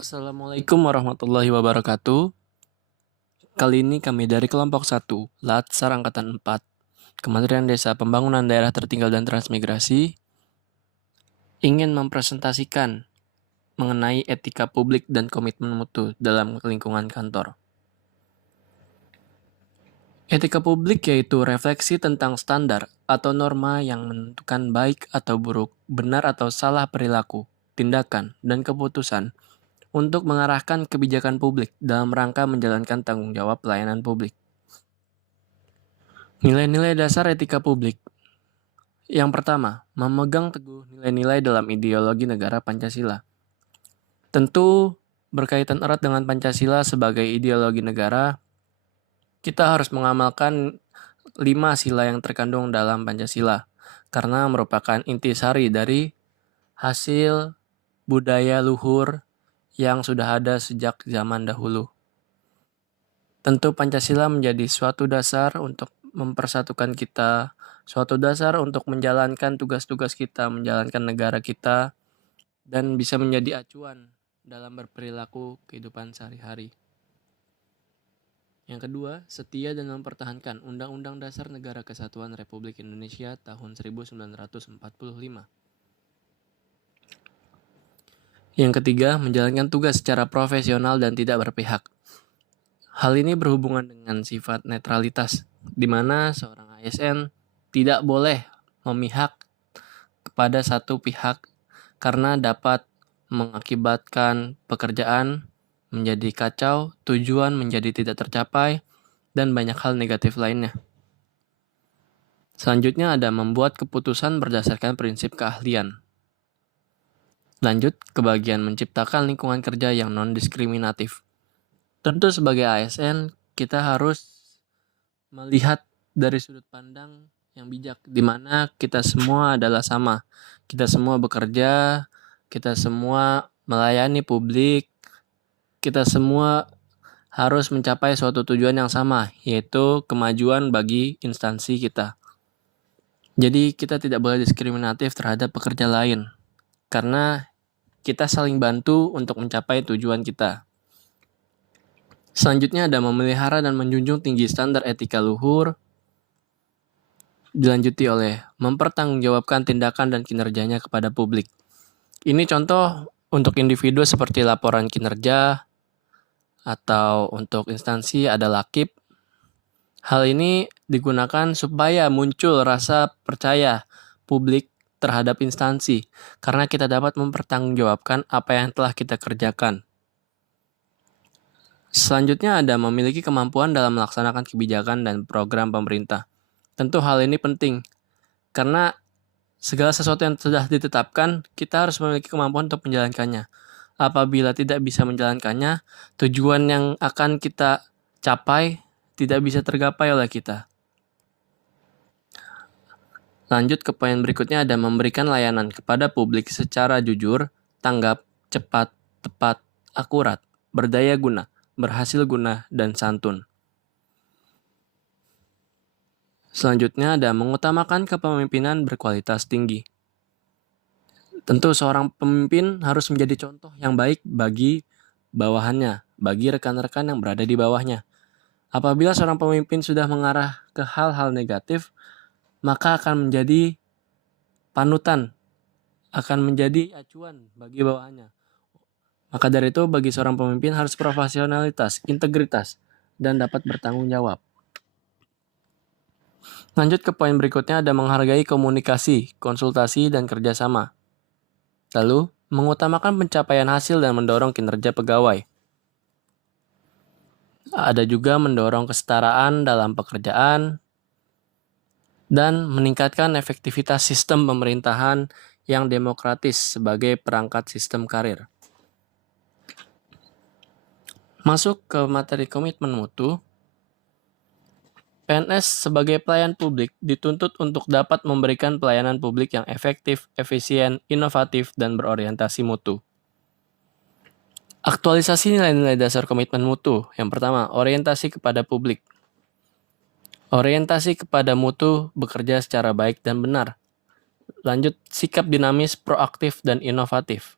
Assalamualaikum warahmatullahi wabarakatuh. Kali ini kami dari kelompok 1, Latsar Angkatan 4, Kementerian Desa Pembangunan Daerah Tertinggal dan Transmigrasi, ingin mempresentasikan mengenai etika publik dan komitmen mutu dalam lingkungan kantor. Etika publik yaitu refleksi tentang standar atau norma yang menentukan baik atau buruk, benar atau salah perilaku, tindakan, dan keputusan untuk mengarahkan kebijakan publik dalam rangka menjalankan tanggung jawab pelayanan publik. Nilai-nilai dasar etika publik. Yang pertama, memegang teguh nilai-nilai dalam ideologi negara Pancasila. Tentu berkaitan erat dengan Pancasila sebagai ideologi negara, kita harus mengamalkan 5 sila yang terkandung dalam Pancasila, karena merupakan intisari dari hasil budaya luhur yang sudah ada sejak zaman dahulu. Tentu Pancasila menjadi suatu dasar untuk mempersatukan kita, suatu dasar untuk menjalankan tugas-tugas kita, menjalankan negara kita, dan bisa menjadi acuan dalam berperilaku kehidupan sehari-hari. Yang kedua, setia dan mempertahankan Undang-Undang Dasar Negara Kesatuan Republik Indonesia tahun 1945. Yang ketiga, menjalankan tugas secara profesional dan tidak berpihak. Hal ini berhubungan dengan sifat netralitas, di mana seorang ASN tidak boleh memihak kepada satu pihak karena dapat mengakibatkan pekerjaan menjadi kacau, tujuan menjadi tidak tercapai, dan banyak hal negatif lainnya. Selanjutnya ada membuat keputusan berdasarkan prinsip keahlian. Lanjut ke bagian menciptakan lingkungan kerja yang non-diskriminatif. Tentu sebagai ASN, kita harus melihat dari sudut pandang yang bijak, di mana kita semua adalah sama. Kita semua bekerja, kita semua melayani publik, kita semua harus mencapai suatu tujuan yang sama, yaitu kemajuan bagi instansi kita. Jadi kita tidak boleh diskriminatif terhadap pekerja lain, karena kita saling bantu untuk mencapai tujuan kita. Selanjutnya ada memelihara dan menjunjung tinggi standar etika luhur, dilanjuti oleh mempertanggungjawabkan tindakan dan kinerjanya kepada publik. Ini contoh untuk individu seperti laporan kinerja, atau untuk instansi ada lakip. Hal ini digunakan supaya muncul rasa percaya publik terhadap instansi, karena kita dapat mempertanggungjawabkan apa yang telah kita kerjakan. Selanjutnya ada memiliki kemampuan dalam melaksanakan kebijakan dan program pemerintah. Tentu hal ini penting, karena segala sesuatu yang sudah ditetapkan, kita harus memiliki kemampuan untuk menjalankannya. Apabila tidak bisa menjalankannya, tujuan yang akan kita capai tidak bisa tergapai oleh kita. Lanjut ke poin berikutnya ada memberikan layanan kepada publik secara jujur, tanggap, cepat, tepat, akurat, berdaya guna, berhasil guna, dan santun. Selanjutnya ada mengutamakan kepemimpinan berkualitas tinggi. Tentu seorang pemimpin harus menjadi contoh yang baik bagi bawahannya, bagi rekan-rekan yang berada di bawahnya. Apabila seorang pemimpin sudah mengarah ke hal-hal negatif, maka akan menjadi panutan, akan menjadi acuan bagi bawahannya. Maka dari itu, bagi seorang pemimpin harus profesionalitas, integritas, dan dapat bertanggung jawab. Lanjut ke poin berikutnya ada menghargai komunikasi, konsultasi, dan kerjasama. Lalu, mengutamakan pencapaian hasil dan mendorong kinerja pegawai. Ada juga mendorong kesetaraan dalam pekerjaan dan meningkatkan efektivitas sistem pemerintahan yang demokratis sebagai perangkat sistem karir. Masuk ke materi komitmen mutu. PNS sebagai pelayan publik dituntut untuk dapat memberikan pelayanan publik yang efektif, efisien, inovatif, dan berorientasi mutu. Aktualisasi nilai-nilai dasar komitmen mutu. Yang pertama, orientasi kepada publik. Orientasi kepada mutu bekerja secara baik dan benar. Lanjut, sikap dinamis, proaktif, dan inovatif.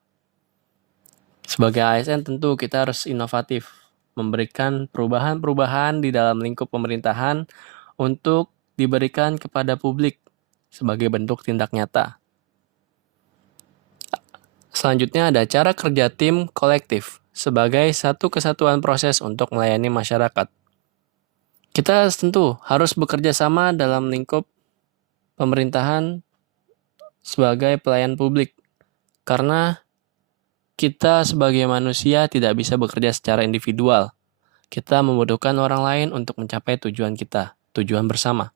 Sebagai ASN tentu kita harus inovatif, memberikan perubahan-perubahan di dalam lingkup pemerintahan untuk diberikan kepada publik sebagai bentuk tindak nyata. Selanjutnya ada cara kerja tim kolektif sebagai satu kesatuan proses untuk melayani masyarakat. Kita tentu harus bekerja sama dalam lingkup pemerintahan sebagai pelayan publik, karena kita sebagai manusia tidak bisa bekerja secara individual. Kita membutuhkan orang lain untuk mencapai tujuan kita, tujuan bersama.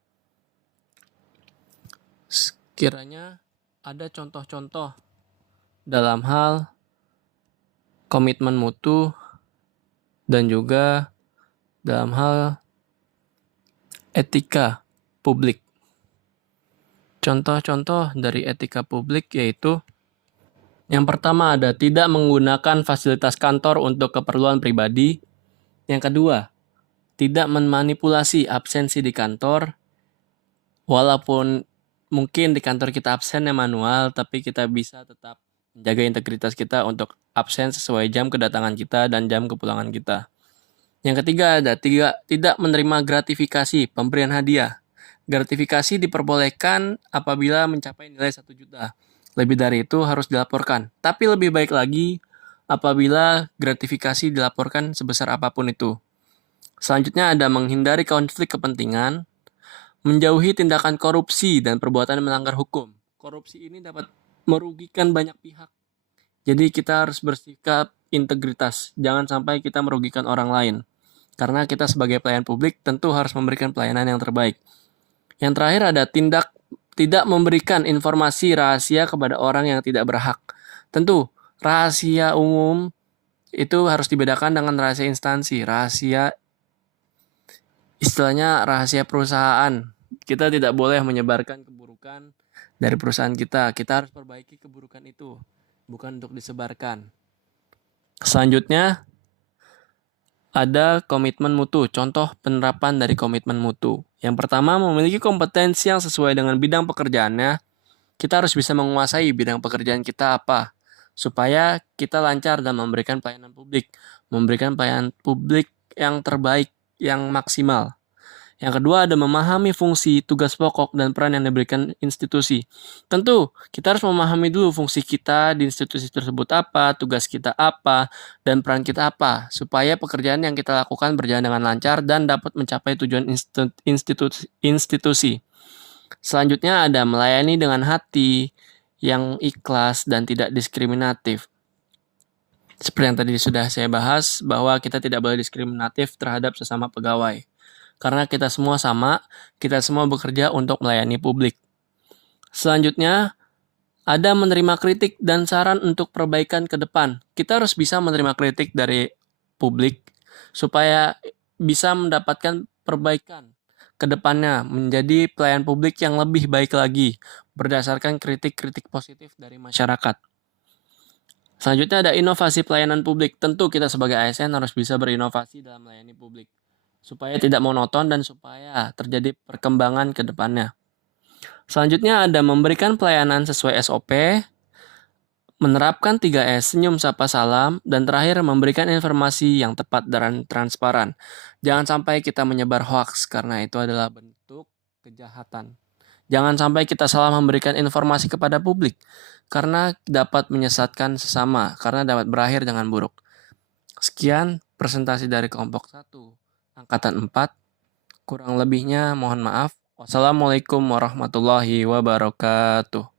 Sekiranya ada contoh-contoh dalam hal komitmen mutu dan juga dalam hal etika publik. Contoh-contoh dari etika publik yaitu yang pertama ada tidak menggunakan fasilitas kantor untuk keperluan pribadi. Yang kedua, tidak memanipulasi absensi di kantor. Walaupun mungkin di kantor kita absennya manual, tapi kita bisa tetap menjaga integritas kita untuk absen sesuai jam kedatangan kita dan jam kepulangan kita. Yang ketiga ada tidak menerima gratifikasi pemberian hadiah. Gratifikasi diperbolehkan apabila mencapai nilai 1 juta. Lebih dari itu harus dilaporkan. Tapi lebih baik lagi apabila gratifikasi dilaporkan sebesar apapun itu. Selanjutnya ada menghindari konflik kepentingan, menjauhi tindakan korupsi dan perbuatan melanggar hukum. Korupsi ini dapat merugikan banyak pihak. Jadi kita harus bersikap integritas. Jangan sampai kita merugikan orang lain. Karena kita sebagai pelayan publik tentu harus memberikan pelayanan yang terbaik. Yang terakhir ada tidak memberikan informasi rahasia kepada orang yang tidak berhak. Tentu, rahasia umum itu harus dibedakan dengan rahasia instansi. Rahasia, istilahnya rahasia perusahaan. Kita tidak boleh menyebarkan keburukan dari perusahaan kita. Kita harus perbaiki keburukan itu, bukan untuk disebarkan. Selanjutnya, ada komitmen mutu. Contoh penerapan dari komitmen mutu. Yang pertama, memiliki kompetensi yang sesuai dengan bidang pekerjaannya. Kita harus bisa menguasai bidang pekerjaan kita apa, supaya kita lancar dalam memberikan pelayanan publik. Memberikan pelayanan publik yang terbaik, yang maksimal. Yang kedua ada memahami fungsi, tugas pokok, dan peran yang diberikan institusi. Tentu, kita harus memahami dulu fungsi kita di institusi tersebut apa, tugas kita apa, dan peran kita apa, supaya pekerjaan yang kita lakukan berjalan dengan lancar dan dapat mencapai tujuan institusi. Selanjutnya ada melayani dengan hati yang ikhlas dan tidak diskriminatif. Seperti yang tadi sudah saya bahas, bahwa kita tidak boleh diskriminatif terhadap sesama pegawai. Karena kita semua sama, kita semua bekerja untuk melayani publik. Selanjutnya, ada menerima kritik dan saran untuk perbaikan ke depan. Kita harus bisa menerima kritik dari publik supaya bisa mendapatkan perbaikan ke depannya, menjadi pelayan publik yang lebih baik lagi berdasarkan kritik-kritik positif dari masyarakat. Selanjutnya ada inovasi pelayanan publik. Tentu kita sebagai ASN harus bisa berinovasi dalam melayani publik, supaya tidak monoton dan supaya terjadi perkembangan ke depannya. Selanjutnya ada memberikan pelayanan sesuai SOP, menerapkan 3S, senyum, sapa, salam, dan terakhir memberikan informasi yang tepat dan transparan. Jangan sampai kita menyebar hoaks karena itu adalah bentuk kejahatan. Jangan sampai kita salah memberikan informasi kepada publik karena dapat menyesatkan sesama, karena dapat berakhir dengan buruk. Sekian presentasi dari kelompok 1, angkatan 4. Kurang lebihnya mohon maaf. Wassalamualaikum warahmatullahi wabarakatuh.